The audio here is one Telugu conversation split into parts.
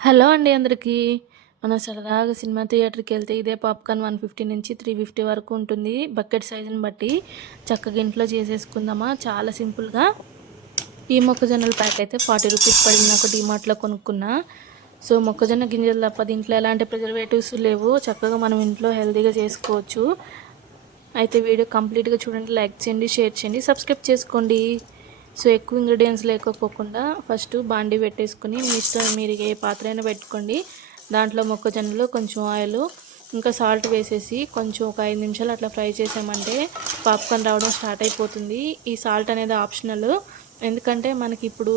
హలో అండి అందరికీ. మనం సరదాగా సినిమా థియేటర్‌కి వెళ్తే ఇదే పాప్‌కార్న్ 150 నుంచి 350 వరకు ఉంటుంది. బకెట్ సైజుని బట్టి చక్కగా ఇంట్లో చేసేసుకుందామా చాలా సింపుల్‌గా. ఈ మొక్కజొన్నల ప్యాక్ అయితే 40 రూపీస్ పడింది నాకు డీమార్ట్‌లో కొనుక్కున్నా. సో మొక్కజొన్న గింజలు తప్ప దీంట్లో ఎలాంటి ప్రిజర్వేటివ్స్ లేవు. చక్కగా మనం ఇంట్లో హెల్తీగా చేసుకోవచ్చు. అయితే వీడియో కంప్లీట్‌గా చూడండి, లైక్ చేయండి, షేర్ చేయండి, సబ్స్క్రైబ్ చేసుకోండి. సో ఎక్కువ ఇంగ్రీడియంట్స్ లేకపోకుండా ఫస్ట్ బాండీ పెట్టేసుకొని మీ ఇష్టం, మీరు ఏ పాత్ర అయినా పెట్టుకోండి. దాంట్లో మొక్కజొన్నలు, కొంచెం ఆయిల్, ఇంకా సాల్ట్ వేసేసి కొంచెం ఒక 5 నిమిషాలు అట్లా ఫ్రై చేసామంటే పాప్కార్న్ రావడం స్టార్ట్ అయిపోతుంది. ఈ సాల్ట్ అనేది ఆప్షనల్, ఎందుకంటే మనకి ఇప్పుడు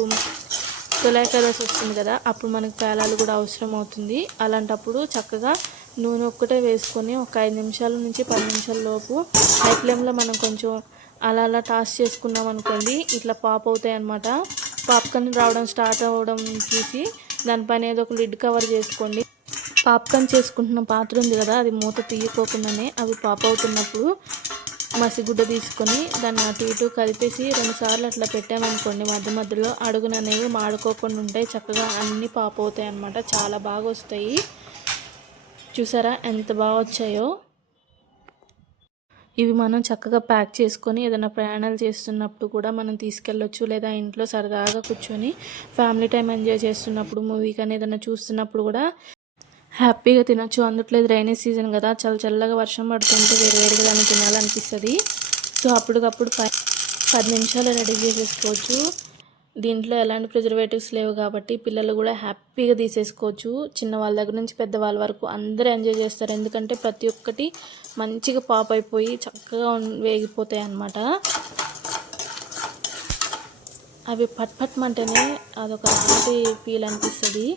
తొలకరస్ వస్తుంది కదా, అప్పుడు మనకు పేలాలు కూడా అవసరం అవుతుంది. అలాంటప్పుడు చక్కగా నూనె ఒక్కటే వేసుకొని ఒక 5 నిమిషాల నుంచి 10 నిమిషాల లోపు హై ఫ్లేమ్లో మనం కొంచెం అలా అలా టాస్ చేసుకున్నాం అనుకోండి, ఇట్లా పాప్ అవుతాయి అన్నమాట. పాప్కార్న్ రావడం స్టార్ట్ అవ్వడం చూసి దానిపైన ఏదో ఒక లిడ్ కవర్ చేసుకోండి. పాప్కార్న్ చేసుకుంటున్న పాత్ర ఉంది కదా, అది మూత తీయకోకుండానే అవి పాప్ అవుతున్నప్పుడు మసిగుడ్డ తీసుకొని దాన్ని అటు ఇటు కలిపేసి 2 సార్లు అట్లా పెట్టామనుకోండి, మధ్య మధ్యలో అడుగున అనేవి మాడుకోకుండా ఉంటాయి. చక్కగా అన్నీ పాప్ అవుతాయి అన్నమాట. చాలా బాగా వస్తాయి. చూసారా ఎంత బాగా వచ్చాయో. ఇవి మనం చక్కగా ప్యాక్ చేసుకొని ఏదైనా ప్రయాణాలు చేస్తున్నప్పుడు కూడా మనం తీసుకెళ్ళొచ్చు, లేదా ఇంట్లో సరదాగా కూర్చొని ఫ్యామిలీ టైం ఎంజాయ్ చేస్తున్నప్పుడు, మూవీ కానీ ఏదైనా చూస్తున్నప్పుడు కూడా హ్యాపీగా తినొచ్చు. అందుట్లో ఇది రైనీ సీజన్ కదా, చల్లగా వర్షం పడుతుంటే వేడివేడిగా దాన్ని తినాలనిపిస్తుంది. సో అప్పటికప్పుడు 10 నిమిషాలు రెడీ చేసేసుకోవచ్చు. దీంట్లో ఎలాంటి ప్రిజర్వేటివ్స్ లేవు కాబట్టి పిల్లలు కూడా హ్యాపీగా తీసేసుకోవచ్చు. చిన్న వాళ్ళ దగ్గర నుంచి పెద్దవాళ్ళ వరకు అందరూ ఎంజాయ్ చేస్తారు. ఎందుకంటే ప్రతి ఒక్కటి మంచిగా పాప్ అయిపోయి చక్కగా వేగిపోతాయి అన్నమాట. అవి పట్ పట్ మంటేనే అదొక అలాంటి ఫీల్ అనిపిస్తుంది.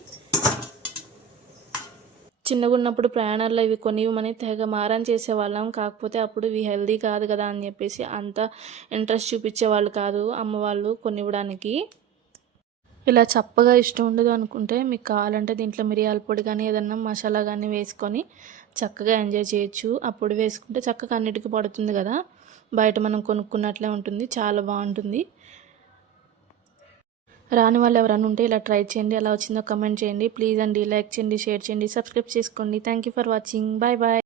చిన్నగా ఉన్నప్పుడు ప్రయాణాల్లో ఇవి కొనివ్వమని తెగ మారం చేసేవాళ్ళం. కాకపోతే అప్పుడు ఇవి హెల్దీ కాదు కదా అని చెప్పేసి అంత ఇంట్రెస్ట్ చూపించేవాళ్ళు కాదు అమ్మ వాళ్ళు కొనివ్వడానికి. ఇలా చప్పగా ఇష్టం ఉండదు అనుకుంటే మీకు కావాలంటే దీంట్లో మిరియాల పొడి కానీ ఏదన్నా మసాలా కానీ వేసుకొని చక్కగా ఎంజాయ్ చేయొచ్చు. అప్పుడు వేసుకుంటే చక్కగా అన్నిటికీ పడుతుంది కదా, బయట మనం కొనుక్కున్నట్లే ఉంటుంది. చాలా బాగుంటుంది. రాని వాళ్ళు ఎవరైనా ఉంటే ఇలా ట్రై చేయండి. ఎలా వచ్చిందో కమెంట్ చేయండి ప్లీజ్ అండి. లైక్ చేయండి, షేర్ చేయండి, సబ్స్క్రైబ్ చేసుకోండి. Thank you for watching. Bye bye.